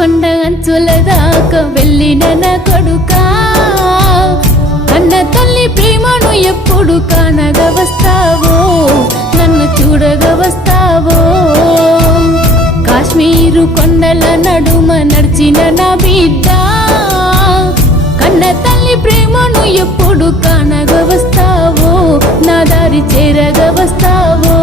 కొండ అంచుల దాకా వెళ్ళిన నా కొడుకా, కన్న తల్లి ప్రేమను ఎప్పుడు కానగా వస్తావో, నన్ను చూడగా వస్తావో. కాశ్మీరు కొండల నడుమ నడిచిన నా బిడ్డ, కన్న తల్లి ప్రేమను ఎప్పుడు కానగా వస్తావో, నా దారి చేరగా వస్తావో.